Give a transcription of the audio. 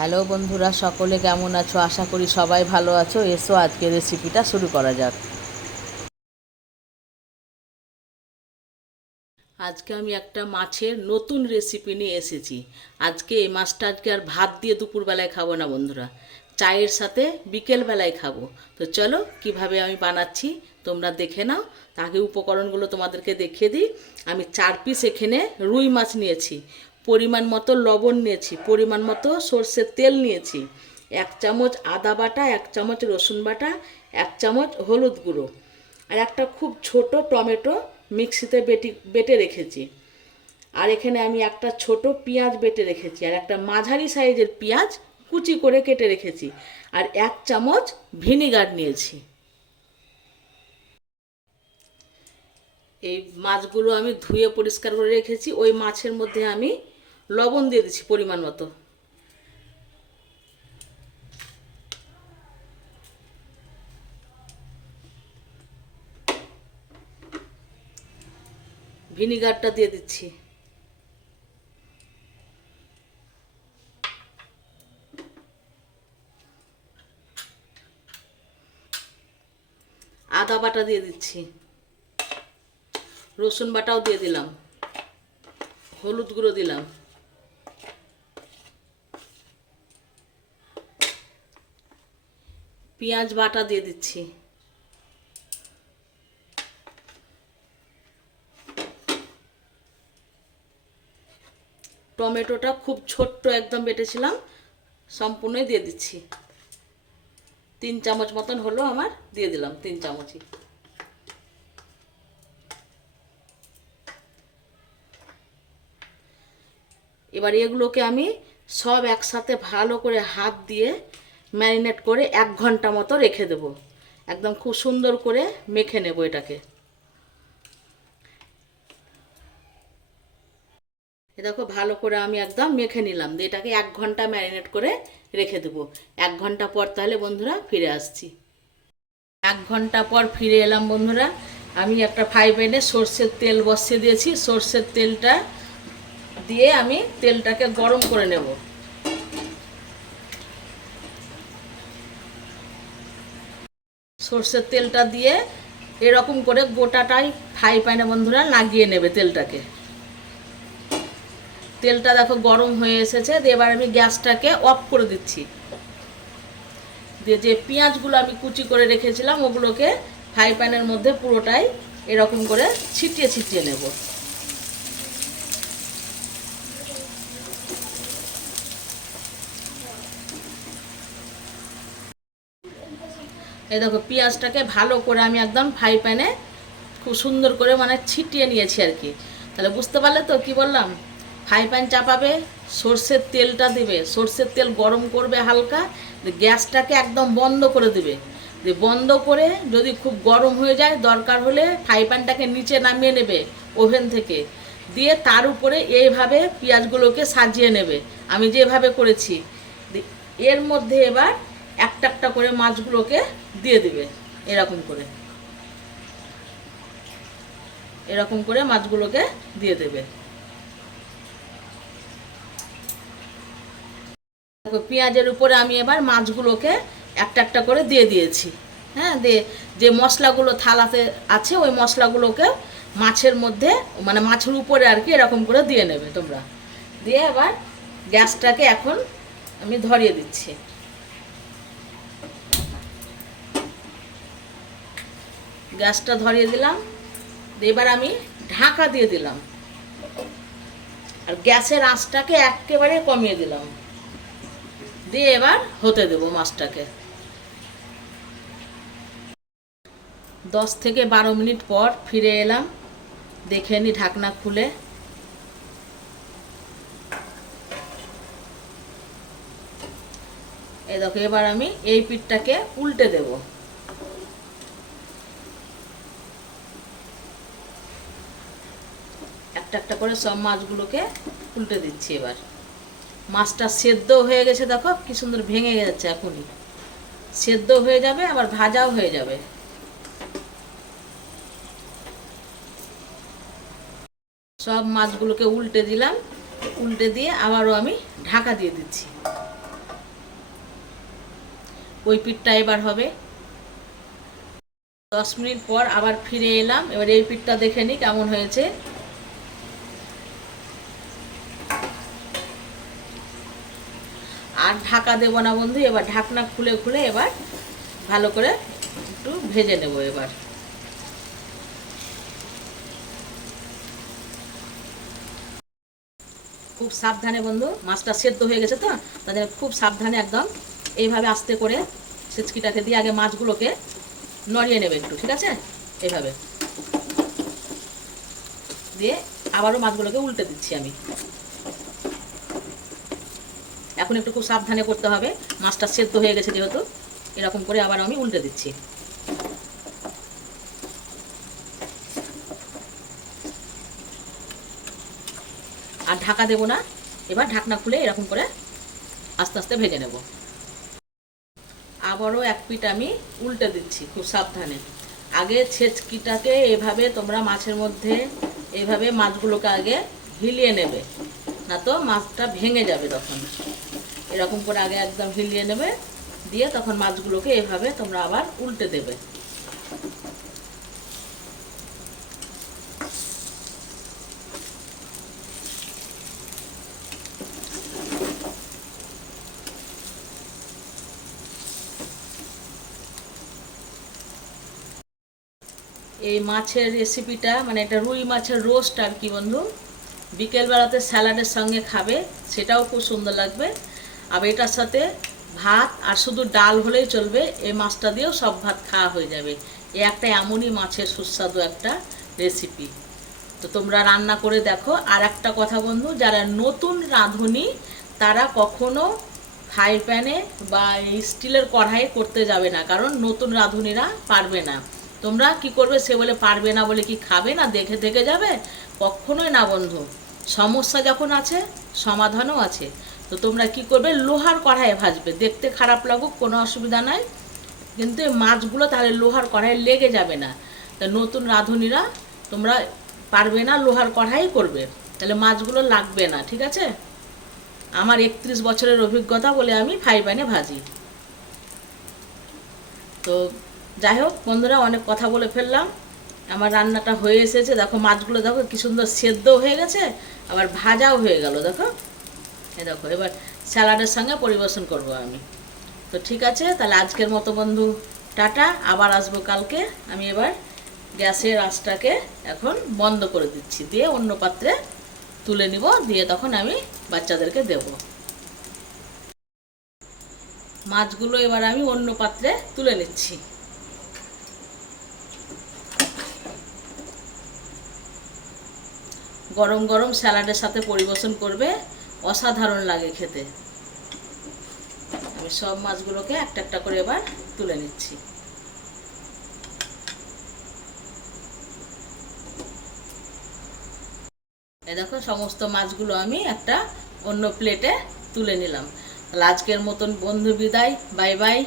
Hello বন্ধুরা, সকলে কেমন আছো? আশা করি সবাই ভালো আছো। এসো আজকে রেসিপিটা শুরু করা যাক। আজকে আমি একটা মাছের নতুন রেসিপি নিয়ে এসেছি। আজকে এই মাছটা আজকে আর ভাত দিয়ে দুপুরবেলায় খাব না বন্ধুরা। চায়ের সাথে বিকেলবেলায় খাব। তো চলো, কীভাবে আমি বানাচ্ছি তোমরা দেখে নাও। আগে উপকরণগুলো তোমাদেরকে দেখিয়ে দিই। আমি চার পিস এখানে রুই মাছ নিয়েছি। পরিমাণ মতো লবণ নিয়েছি, পরিমাণ মতো সর্ষের তেল নিয়েছি। এক চামচ আদা বাটা, এক চামচ রসুন বাটা, এক চামচ হলুদ গুঁড়ো আর একটা খুব ছোট টমেটো মিক্সিতে বেটি, বেটে রেখেছি। আর এখানে আমি একটা ছোট পেঁয়াজ বেটে রেখেছি আর একটা মাঝারি সাইজের পেঁয়াজ কুচি করে কেটে রেখেছি আর এক চামচ ভিনিগার নিয়েছি। এই মাছগুলো আমি ধুয়ে পরিষ্কার করে রেখেছি, ওই মাছের মধ্যে আমি লবণ দিয়ে দিচ্ছি পরিমাণ মতো। ভিনিগারটা দিয়ে দিচ্ছি। আদা বাটা দিয়ে দিচ্ছি। রসুন বাটাও দিয়ে দিলাম। হলুদ গুঁড়ো দিলাম। পেঁয়াজ বাটা দিয়ে দিচ্ছি। টমেটোটা খুব ছোট্ট একদম বেটেছিলাম, সম্পূর্ণই দিয়ে দিচ্ছি। তিন চামচ মতন হলো আমার, দিয়ে দিলাম তিন চামচই। এবার এগুলোকে আমি সব একসাথে ভালো করে হাত দিয়ে ম্যারিনেট করে এক ঘণ্টা মতো রেখে দেব। একদম খুব সুন্দর করে মেখে নেব এটাকে। দেখো, ভালো করে আমি একদম মেখে নিলাম। দিয়ে এটাকে এক ঘণ্টা ম্যারিনেট করে রেখে দেবো। এক ঘণ্টা পর তাহলে বন্ধুরা ফিরে আসছি। এক ঘণ্টা পর ফিরে এলাম বন্ধুরা। আমি একটা ফ্রাই প্যানে সর্ষের তেল বসিয়ে দিয়েছি। সর্ষের তেলটা দিয়ে আমি তেলটাকে গরম করে নেব। সর্ষের তেলটা দিয়ে এরকম করে গোটাটাই ফ্রাই প্যানে বন্ধুরা লাগিয়ে নেবে তেলটাকে। তেলটা দেখো গরম হয়ে এসেছে, দিয়ে এবার আমি গ্যাসটাকে অফ করে দিচ্ছি। দিয়ে যে পেঁয়াজগুলো আমি কুচি করে রেখেছিলাম, ওগুলোকে ফ্রাই প্যানের মধ্যে পুরোটাই এরকম করে ছিটিয়ে ছিটিয়ে নেব। এই দেখো পেঁয়াজটাকে ভালো করে আমি একদম ফ্রাই প্যানে খুব সুন্দর করে মানে ছিটিয়ে নিয়েছি আর কি। তাহলে বুঝতে পারলে তো কি বললাম? ফ্রাই প্যান চাপাবে, সর্ষের তেলটা দেবে, সর্ষের তেল গরম করবে হালকা গ্যাসটাকে একদম বন্ধ করে দেবে। দিয়ে বন্ধ করে যদি খুব গরম হয়ে যায়, দরকার হলে ফ্রাই প্যানটাকে নিচে নামিয়ে নেবে ওভেন থেকে। দিয়ে তার উপরে এইভাবে পেঁয়াজগুলোকে সাজিয়ে নেবে। আমি যেভাবে করেছি। এর মধ্যে এবার একটা একটা করে মাছগুলোকে দিয়ে দিবে, এরকম করে। এরকম করে মাছগুলোকে দিয়ে দেবে। পেঁয়াজের উপরে আমি এবার মাছগুলোকে একটা একটা করে দিয়ে দিয়েছি। হ্যাঁ দিয়ে যে মশলাগুলো থালাতে আছে, ওই মশলাগুলোকে মাছের মধ্যে মানে মাছের উপরে আর কি এরকম করে দিয়ে নেবে তোমরা। দিয়ে আবার গ্যাসটাকে এখন আমি ধরিয়ে দিচ্ছি। গ্যাসটা ধরিয়ে দিলাম। এবার আমি ঢাকা দিয়ে দিলাম। আর গ্যাসের আঁচটাকে একেবারে কমিয়ে দিলাম। দিয়ে এবার হতে দেব মাছটাকে। দশ থেকে বারো মিনিট পর ফিরে এলাম। দেখে নি ঢাকনা খুলে। এই দেখো, এবার আমি এই পিঠটাকে উল্টে দেব। একটা একটা করে সব মাছগুলোকে উল্টে দিচ্ছি এবার। মাছটা সেদ্ধ হয়ে গেছে, দেখো কি সুন্দর ভেঙে যাচ্ছে এখনই। সেদ্ধ হয়ে যাবে, আবার ভাজাও হয়ে যাবে। সব মাছগুলোকে উল্টে দিলাম, উল্টে দিয়ে আবারও আমি ঢাকা দিয়ে দিচ্ছি। ওই পিঠটা এবার হবে। দশ মিনিট পর আবার ফিরে এলাম, এবার এই পিঠটা দেখে নিই কেমন হয়েছে। আর ঢাকা দেবো না বন্ধু, এবার ঢাকনা খুলে খুলে এবার ভালো করে একটু ভেজে নেব এবার। খুব সাবধানে বন্ধু, মাছটা সেদ্ধ হয়ে গেছে তো তাদের খুব সাবধানে একদম এইভাবে আস্তে করে সেচকিটাকে দিয়ে আগে মাছগুলোকে নড়িয়ে নেবে একটু, ঠিক আছে? এইভাবে। দিয়ে আবারও মাছগুলোকে উল্টে দিচ্ছি আমি। এখন একটু খুব সাবধানে করতে হবে। মাছটা সেদ্ধ হয়ে গেছে যেহেতু, এরকম করে আবার আমি উল্টে দিচ্ছি। আর ঢাকা দেবো না, এবার ঢাকনা খুলে এরকম করে আস্তে আস্তে ভেজে নেব। আবারও এক পিঠ আমি উল্টে দিচ্ছি খুব সাবধানে। আগে ছেচকিটাকে এভাবে তোমরা মাছের মধ্যে এইভাবে মাছগুলোকে আগে হিলিয়ে নেবে, না তো মাছটা ভেঙে যাবে তখন। এরকম করে আগে একদম হিলিয়ে নেবে, দিয়ে তখন মাছগুলোকে এভাবে তোমরা আবার উল্টে দেবে। এই মাছের রেসিপিটা মানে এটা রুই মাছের রোস্ট আর কি বন্ধু, বিকেলবেলাতে স্যালাডের সঙ্গে খাবে, সেটাও খুব সুন্দর লাগবে। আর এটার সাথে ভাত আর শুধু ডাল হলেই চলবে, এই মাছটা দিয়েও সব ভাত খাওয়া হয়ে যাবে। এ একটা এমনই মাছের সুস্বাদু একটা রেসিপি তো তোমরা রান্না করে দেখো। আর একটা কথা বন্ধু, যারা নতুন রাঁধুনি, তারা কখনো ফ্রাই প্যানে বা স্টিলের কড়াইয়ে করতে যাবে না, কারণ নতুন রাঁধুনিরা পারবে না। তোমরা কি করবে? সে বলে, পারবে না বলে কি খাবে না? দেখে দেখে যাবে? কখনোই না বন্ধু। সমস্যা যখন আছে, সমাধানও আছে। তো তোমরা কি করবে? লোহার কড়াইয়ে ভাজবে। দেখতে খারাপ লাগুক, কোনো অসুবিধা নাই। কিন্তু এই মাছগুলো তাহলে লোহার কড়াইয়ে লেগে যাবে না। তা নতুন রাঁধুনিরা, তোমরা পারবে না লোহার কড়াই করবে। তাহলে মাছগুলো লাগবে না, ঠিক আছে? আমার একত্রিশ বছরের অভিজ্ঞতা বলে আমি ফ্রাই প্যানে ভাজি। তো যাই হোক, বন্ধুরা, অনেক কথা বলে ফেললাম। আমার রান্নাটা হয়ে এসেছে। দেখো, মাছগুলো দেখো, কি সুন্দর সেদ্ধও হয়ে গেছে, আবার ভাজাও হয়ে গেল, দেখো। এই দেখো। এবার স্যালাডের সঙ্গে পরিবেশন করব আমি। তো ঠিক আছে, তাহলে আজকের মতো বন্ধু, টাটা। আবার আসব কালকে। আমি এবার গ্যাসের আঁচটাকে এখন বন্ধ করে দিচ্ছি। দিয়ে অন্য পাত্রে তুলে নিব। দিয়ে তখন আমি বাচ্চাদেরকে দেব। মাছগুলো এবার আমি অন্য পাত্রে তুলে নিচ্ছি। গরম গরম স্যালাডের সাথে পরিবেশন করবে। অসাধারণ লাগে খেতে। আমি সব মাছগুলোকে একটা একটা করে এবার তুলে নিচ্ছি। এ দেখো, সমস্ত মাছগুলো আমি একটা অন্য প্লেটে তুলে নিলাম। আজকের মতন বন্ধু বিদায়, বাই বাই।